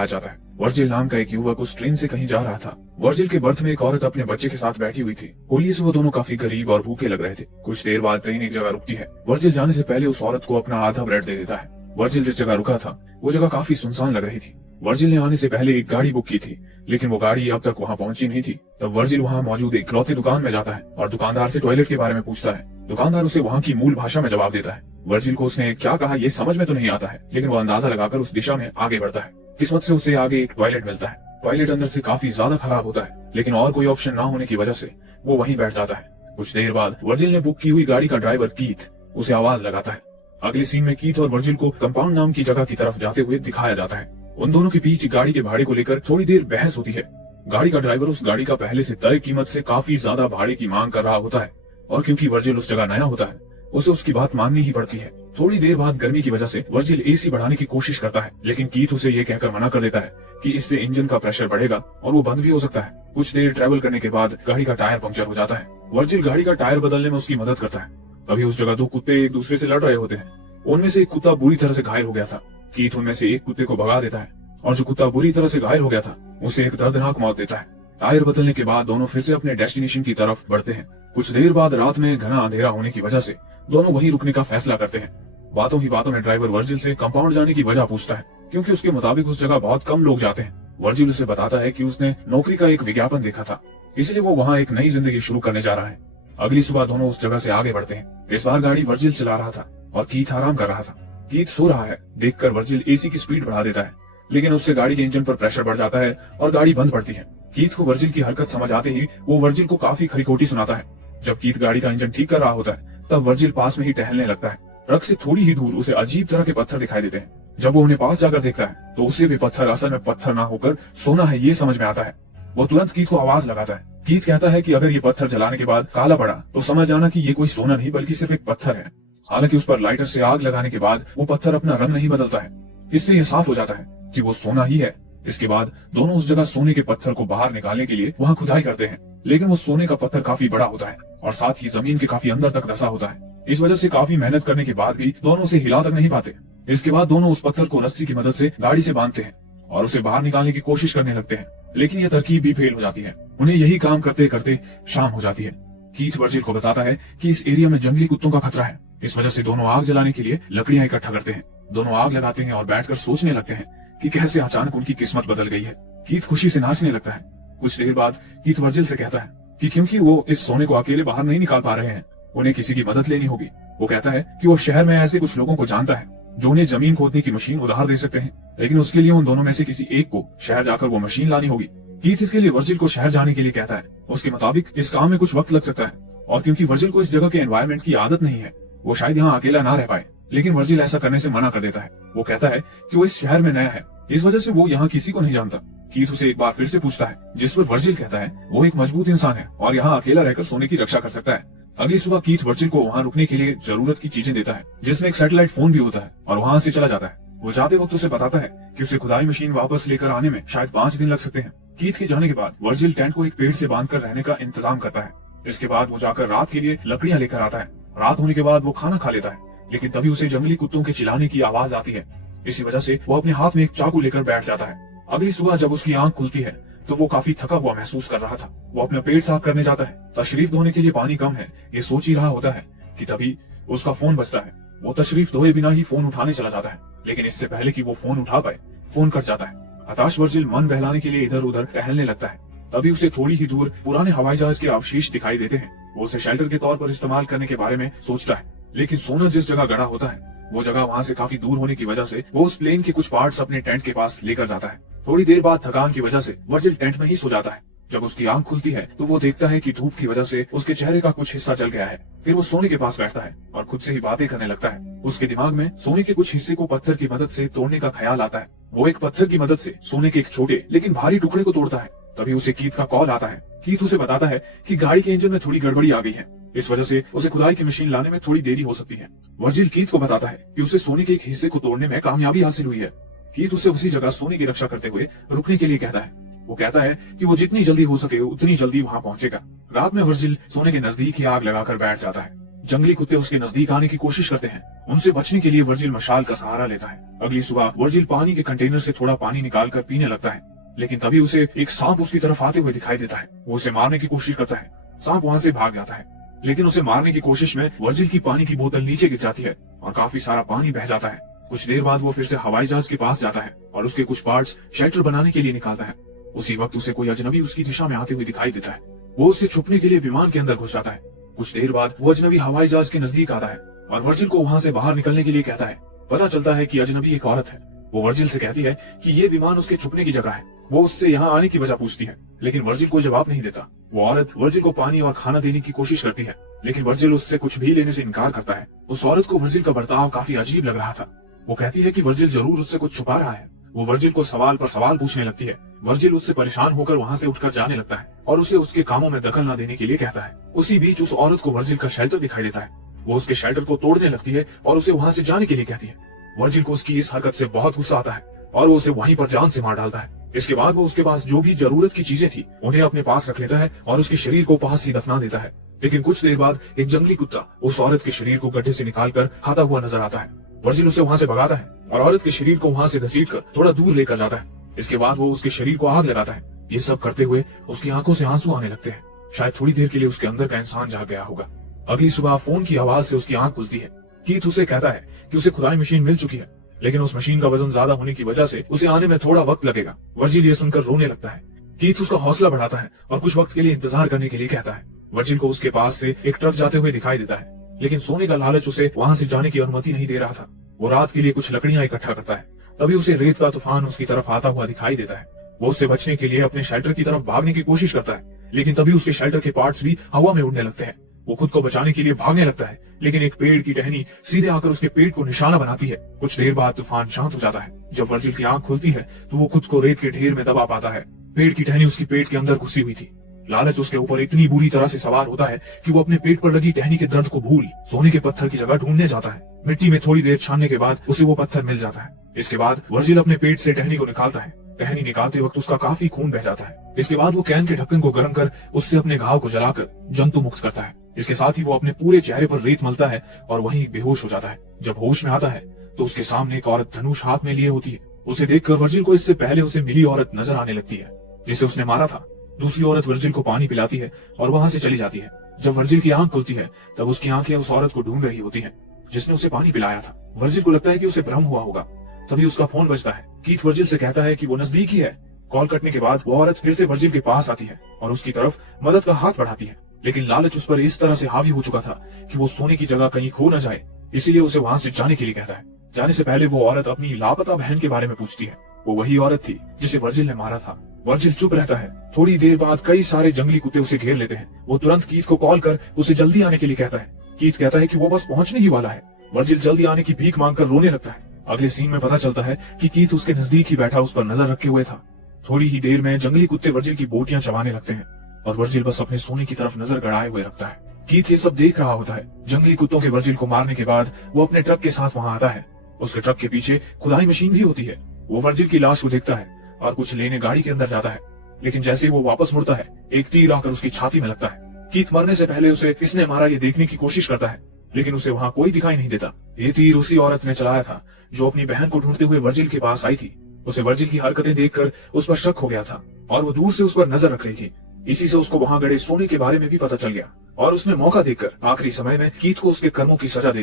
आ जाता है। वर्जिल नाम का एक युवक उस ट्रेन से कहीं जा रहा था। वर्जिल के बर्थ में एक औरत अपने बच्चे के साथ बैठी हुई थी। होली से वो दोनों काफी गरीब और भूखे लग रहे थे। कुछ देर बाद ट्रेन एक जगह रुकती है। वर्जिल जाने से पहले उस औरत को अपना आधा ब्रेड दे देता है। वर्जिल जिस जगह रुका था वो जगह काफी सुनसान लग रही थी। वर्जिल ने आने से पहले एक गाड़ी बुक की थी, लेकिन वो गाड़ी अब तक वहाँ पहुंची नहीं थी। तब वर्जिल वहाँ मौजूद एक इकलौती दुकान में जाता है और दुकानदार से टॉयलेट के बारे में पूछता है। दुकानदार उसे वहाँ की मूल भाषा में जवाब देता है। वर्जिल को उसने क्या कहा ये समझ में तो नहीं आता है, लेकिन वो अंदाजा लगाकर उस दिशा में आगे बढ़ता है। किस्मत से उसे आगे एक टॉयलेट मिलता है। टॉयलेट अंदर से काफी ज्यादा खराब होता है, लेकिन और कोई ऑप्शन ना होने की वजह से वो वहीं बैठ जाता है। कुछ देर बाद वर्जिल ने बुक की हुई गाड़ी का ड्राइवर कीथ उसे आवाज लगाता है। अगले सीन में कीथ और वर्जिल को कंपाउंड नाम की जगह की तरफ जाते हुए दिखाया जाता है। उन दोनों के बीच गाड़ी के भाड़े को लेकर थोड़ी देर बहस होती है। गाड़ी का ड्राइवर उस गाड़ी का पहले से तय कीमत से काफी ज्यादा भाड़े की मांग कर रहा होता है, और क्योंकि वर्जिल उस जगह नया होता है उसे उसकी बात माननी ही पड़ती है। थोड़ी देर बाद गर्मी की वजह से वर्जिल एसी बढ़ाने की कोशिश करता है, लेकिन कीथ उसे ये कहकर मना कर देता है कि इससे इंजन का प्रेशर बढ़ेगा और वो बंद भी हो सकता है। कुछ देर ट्रैवल करने के बाद गाड़ी का टायर पंक्चर हो जाता है। वर्जिल गाड़ी का टायर बदलने में उसकी मदद करता है। तभी उस जगह दो कुत्ते एक दूसरे से लड़ रहे होते हैं। उनमें से एक कुत्ता बुरी तरह से घायल हो गया था। कीथ उनमें से एक कुत्ते को भगा देता है और जो कुत्ता बुरी तरह से घायल हो गया था उसे एक दर्दनाक मौत देता है। टायर बदलने के बाद दोनों फिर से अपने डेस्टिनेशन की तरफ बढ़ते हैं। कुछ देर बाद रात में घना अंधेरा होने की वजह से दोनों वहीं रुकने का फैसला करते हैं। बातों ही बातों में ड्राइवर वर्जिल से कंपाउंड जाने की वजह पूछता है, क्योंकि उसके मुताबिक उस जगह बहुत कम लोग जाते हैं। वर्जिल उसे बताता है कि उसने नौकरी का एक विज्ञापन देखा था, इसलिए वो वहाँ एक नई जिंदगी शुरू करने जा रहा है। अगली सुबह दोनों उस जगह से आगे बढ़ते हैं। इस बार गाड़ी वर्जिल चला रहा था और कीथ आराम कर रहा था। कीथ सो रहा है देखकर वर्जिल एसी की स्पीड बढ़ा देता है, लेकिन उससे गाड़ी के इंजन पर प्रेशर बढ़ जाता है और गाड़ी बंद पड़ती है। कीथ को वर्जिल की हरकत समझ आते ही वो वर्जिल को काफी खरीखोटी सुनाता है। जब कीथ गाड़ी का इंजन ठीक कर रहा होता है तब वर्जिल पास में ही टहलने लगता है। ट्रक से थोड़ी ही दूर उसे अजीब तरह के पत्थर दिखाई देते हैं। जब वो उन्हें पास जाकर देखता है तो उसे भी पत्थर असल में पत्थर ना होकर सोना है ये समझ में आता है। वो तुरंत कीथ को आवाज लगाता है। कीथ कहता है कि अगर ये पत्थर जलाने के बाद काला पड़ा तो समझ जाना कि ये कोई सोना नहीं बल्कि सिर्फ एक पत्थर है। हालांकि उस पर लाइटर से आग लगाने के बाद वो पत्थर अपना रंग नहीं बदलता है। इससे ये साफ हो जाता है कि वो सोना ही है। इसके बाद दोनों उस जगह सोने के पत्थर को बाहर निकालने के लिए वहाँ खुदाई करते हैं, लेकिन वो सोने का पत्थर काफी बड़ा होता है और साथ ही जमीन के काफी अंदर तक धंसा होता है। इस वजह से काफी मेहनत करने के बाद भी दोनों उसे हिला तक नहीं पाते। इसके बाद दोनों उस पत्थर को रस्सी की मदद से गाड़ी से बांधते हैं और उसे बाहर निकालने की कोशिश करने लगते हैं, लेकिन यह तरकीब भी फेल हो जाती है। उन्हें यही काम करते करते शाम हो जाती है। कीथ वर्जिल को बताता है कि इस एरिया में जंगली कुत्तों का खतरा है। इस वजह से दोनों आग जलाने के लिए लकड़ियां इकट्ठा करते हैं। दोनों आग लगाते हैं और बैठकर सोचने लगते हैं कि कैसे अचानक उनकी किस्मत बदल गई है। कीथ खुशी से नाचने लगता है। कुछ देर बाद कीथ वर्जिल से कहता है कि क्योंकि वो इस सोने को अकेले बाहर नहीं निकाल पा रहे हैं, उन्हें किसी की मदद लेनी होगी। वो कहता है कि वो शहर में ऐसे कुछ लोगों को जानता है जो उन्हें जमीन खोदने की मशीन उधार दे सकते हैं, लेकिन उसके लिए उन दोनों में से किसी एक को शहर जाकर वो मशीन लानी होगी। कीथ इसके लिए वर्जिल को शहर जाने के लिए कहता है। उसके मुताबिक इस काम में कुछ वक्त लग सकता है, और क्योंकि वर्जिल को इस जगह के एनवायरनमेंट की आदत नहीं है वो शायद यहाँ अकेला ना रह पाए, लेकिन वर्जिल ऐसा करने से मना कर देता है। वो कहता है कि वो इस शहर में नया है, इस वजह से वो यहाँ किसी को नहीं जानता। कीथ उसे एक बार फिर से पूछता है, जिस पर वर्जिल कहता है वो एक मजबूत इंसान है और यहाँ अकेला रहकर सोने की रक्षा कर सकता है। अगली सुबह कीथ वर्जिल को वहाँ रुकने के लिए जरूरत की चीजें देता है, जिसमें एक सैटेलाइट फोन भी होता है, और वहाँ से चला जाता है। वो जाते वक्त उसे बताता है कि उसे खुदाई मशीन वापस लेकर आने में शायद 5 दिन लग सकते हैं। कीथ के जाने के बाद वर्जिल टेंट को एक पेड़ से बांधकर रहने का इंतजाम करता है। इसके बाद वो जाकर रात के लिए लकड़ियां लेकर आता है। रात होने के बाद वो खाना खा लेता है, लेकिन तभी उसे जंगली कुत्तों के चिल्लाने की आवाज आती है। इसी वजह से वो अपने हाथ में एक चाकू लेकर बैठ जाता है। अगली सुबह जब उसकी आंख खुलती है तो वो काफी थका हुआ महसूस कर रहा था। वो अपना पेट साफ करने जाता है। तशरीफ धोने के लिए पानी कम है ये सोच ही रहा होता है कि तभी उसका फोन बजता है। वो तशरीफ धोए बिना ही फोन उठाने चला जाता है, लेकिन इससे पहले कि वो फोन उठा पाए फोन कट जाता है। हताश वर्जिल मन बहलाने के लिए इधर उधर टहलने लगता है। तभी उसे थोड़ी ही दूर पुराने हवाई जहाज के अवशेष दिखाई देते हैं। वो उसे शेल्टर के तौर पर इस्तेमाल करने के बारे में सोचता है, लेकिन सोना जिस जगह गड़ा होता है वो जगह वहाँ से काफी दूर होने की वजह से वो उस प्लेन के कुछ पार्ट्स अपने टेंट के पास लेकर जाता है। थोड़ी देर बाद थकान की वजह से वर्जिल टेंट में ही सो जाता है। जब उसकी आंख खुलती है तो वो देखता है कि धूप की वजह से उसके चेहरे का कुछ हिस्सा जल गया है। फिर वो सोने के पास बैठता है और खुद से ही बातें करने लगता है। उसके दिमाग में सोने के कुछ हिस्से को पत्थर की मदद से तोड़ने का ख्याल आता है। वो एक पत्थर की मदद से सोने के एक छोटे लेकिन भारी टुकड़े को तोड़ता है। तभी उसे कीथ का कॉल आता है। कीथ उसे बताता है कि गाड़ी के इंजन में थोड़ी गड़बड़ी आ गई है, इस वजह से उसे खुदाई की मशीन लाने में थोड़ी देरी हो सकती है। वर्जिल कीथ को बताता है कि उसे सोने के एक हिस्से को तोड़ने में कामयाबी हासिल हुई है। कीथ उसे उसी जगह सोने की रक्षा करते हुए रुकने के लिए कहता है। वो कहता है कि वो जितनी जल्दी हो सके उतनी जल्दी वहाँ पहुँचेगा। रात में वर्जिल सोने के नजदीक ही आग लगाकर बैठ जाता है। जंगली कुत्ते उसके नजदीक आने की कोशिश करते हैं। उनसे बचने के लिए वर्जिल मशाल का सहारा लेता है। अगली सुबह वर्जिल पानी के कंटेनर से थोड़ा पानी निकालकर पीने लगता है, लेकिन तभी उसे एक सांप उसकी तरफ आते हुए दिखाई देता है। वो उसे मारने की कोशिश करता है। सांप वहाँ से भाग जाता है, लेकिन उसे मारने की कोशिश में वर्जिल की पानी की बोतल नीचे गिर जाती है और काफी सारा पानी बह जाता है। कुछ देर बाद वो फिर से हवाई जहाज के पास जाता है और उसके कुछ पार्ट्स शेल्टर बनाने के लिए निकालता है। उसी वक्त उसे कोई अजनबी उसकी दिशा में आते हुए दिखाई देता है। वो उससे छुपने के लिए विमान के अंदर घुस जाता है। कुछ देर बाद वो अजनबी हवाई जहाज के नजदीक आता है और वर्जिल को वहाँ से बाहर निकलने के लिए कहता है। पता चलता है कि अजनबी एक औरत है। वो वर्जिल से कहती है कि ये विमान उसके छुपने की जगह है। वो उससे यहाँ आने की वजह पूछती है, लेकिन वर्जिल कोई जवाब नहीं देता। वो औरत वर्जिल को पानी और खाना देने की कोशिश करती है, लेकिन वर्जिल उससे कुछ भी लेने से इनकार करता है। उस औरत को वर्जिल का बर्ताव काफी अजीब लग रहा था। वो कहती है कि वर्जिल जरूर उससे कुछ छुपा रहा है। वो वर्जिल को सवाल पर सवाल पूछने लगती है। वर्जिल उससे परेशान होकर वहाँ से उठकर जाने लगता है और उसे उसके कामों में दखल न देने के लिए कहता है। उसी बीच उस औरत को वर्जिल का शेल्टर दिखाई देता है। वो उसके शेल्टर को तोड़ने लगती है और उसे वहाँ से जाने के लिए कहती है। वर्जिल को उसकी इस हरकत से बहुत गुस्सा आता है और वो उसे वहीं पर जान से मार डालता है। इसके बाद वो उसके पास जो भी जरूरत की चीजें थी उन्हें अपने पास रख लेता है और उसके शरीर को पास ही दफना देता है। लेकिन कुछ देर बाद एक जंगली कुत्ता उस औरत के शरीर को गड्ढे से निकालकर खाता हुआ नजर आता है। वर्जिल उसे वहाँ से भगाता है और औरत के शरीर को वहाँ से घसीटकर थोड़ा दूर लेकर जाता है। इसके बाद वो उसके शरीर को आग लगाता है। ये सब करते हुए उसकी आंखों से आंसू आने लगते हैं। शायद थोड़ी देर के लिए उसके अंदर का इंसान जाग गया होगा। अगली सुबह फोन की आवाज से उसकी आंख खुलती है। कीथ उसे कहता है कि उसे खुदाई मशीन मिल चुकी है, लेकिन उस मशीन का वजन ज्यादा होने की वजह से उसे आने में थोड़ा वक्त लगेगा। वर्जिल ये सुनकर रोने लगता है। कीथ उसका हौसला बढ़ाता है और कुछ वक्त के लिए इंतजार करने के लिए कहता है। वर्जिल को उसके पास से एक ट्रक जाते हुए दिखाई देता है, लेकिन सोने का लालच उसे वहाँ से जाने की अनुमति नहीं दे रहा था। वो रात के लिए कुछ लकड़ियां इकट्ठा करता है। तभी उसे रेत का तूफान उसकी तरफ आता हुआ दिखाई देता है। वो उससे बचने के लिए अपने शेल्टर की तरफ भागने की कोशिश करता है, लेकिन तभी उसके शेल्टर के पार्ट्स भी हवा में उड़ने लगते हैं। वो खुद को बचाने के लिए भागने लगता है, लेकिन एक पेड़ की टहनी सीधे आकर उसके पेट को निशाना बनाती है। कुछ देर बाद तूफान शांत हो जाता है। जब वर्जिल की आंख खुलती है तो वो खुद को रेत के ढेर में दबा पाता है। पेड़ की टहनी उसकी पेट के अंदर घुसी हुई थी। लालच उसके ऊपर इतनी बुरी तरह से सवार होता है कि वो अपने पेट पर लगी टहनी के दर्द को भूल सोने के पत्थर की जगह ढूंढने जाता है। मिट्टी में थोड़ी देर छानने के बाद उसे वो पत्थर मिल जाता है। इसके बाद वर्जिल अपने पेट से टहनी को निकालता है। टहनी निकालते वक्त उसका काफी खून बह जाता है। इसके बाद वो कैन के ढक्कन को गर्म कर उससे अपने घाव को जलाकर जंतु मुक्त करता है। इसके साथ ही वो अपने पूरे चेहरे पर रेत मलता है और वहीं बेहोश हो जाता है। जब होश में आता है तो उसके सामने एक औरत धनुष हाथ में लिए होती है। उसे देखकर वर्जिल को इससे पहले उसे मिली औरत नजर आने लगती है जिसे उसने मारा था। दूसरी औरत वर्जिल को पानी पिलाती है और वहां से चली जाती है। जब वर्जिल की आंख खुलती है तब उसकी आंखें उस औरत को ढूंढ रही होती हैं जिसने उसे पानी पिलाया था। वर्जिल को लगता है कि उसे भ्रम हुआ होगा। तभी उसका फोन बजता है। कीथ वर्जिल से कहता है कि वो नजदीक ही है। कॉल कटने के बाद वो औरत फिर से वर्जिल के पास आती है और उसकी तरफ मदद का हाथ बढ़ाती है, लेकिन लालच उस पर इस तरह से हावी हो चुका था कि वो सोने की जगह कहीं खो न जाए, इसीलिए उसे वहां से जाने के लिए कहता है। जाने से पहले वो औरत अपनी लापता बहन के बारे में पूछती है। वो वही औरत थी जिसे वर्जिल ने मारा था। वर्जिल चुप रहता है। थोड़ी देर बाद कई सारे जंगली कुत्ते उसे घेर लेते हैं। वो तुरंत कीथ को कॉल कर उसे जल्दी आने के लिए कहता है। कीथ कहता है कि वो बस पहुंचने ही वाला है। वर्जिल जल्दी आने की भीख मांगकर रोने लगता है। अगले सीन में पता चलता है कि कीथ उसके नजदीक ही बैठा उस पर नजर रखे हुए था। थोड़ी ही देर में जंगली कुत्ते वर्जिल की बोटियां चबाने लगते हैं और वर्जिल बस अपने सोने की तरफ नजर गड़ाए हुए रखता है। कीथ ये सब देख रहा होता है। जंगली कुत्तों के वर्जिल को मारने के बाद वो अपने ट्रक के साथ वहां आता है। उसके ट्रक के पीछे खुदाई मशीन भी होती है। वो वर्जिल की लाश को देखता है और कुछ लेने गाड़ी के अंदर जाता है, लेकिन जैसे ही वो वापस मुड़ता है एक तीर आकर उसकी छाती में लगता है। कीथ मरने से पहले उसे किसने मारा ये देखने की कोशिश करता है, लेकिन उसे वहां कोई दिखाई नहीं देता। ये तीर उसी औरत ने चलाया था जो अपनी बहन को ढूंढते हुए वर्जिल के पास आई थी। उसे वर्जिल की हरकतें देखकर उस पर शक हो गया था और वो दूर से उस पर नजर रख रही थी। इसी से उसको वहां गड़े सोने के बारे में भी पता चल गया और उसने मौका देखकर आखिरी समय में कीथ को उसके कर्मों की सजा दे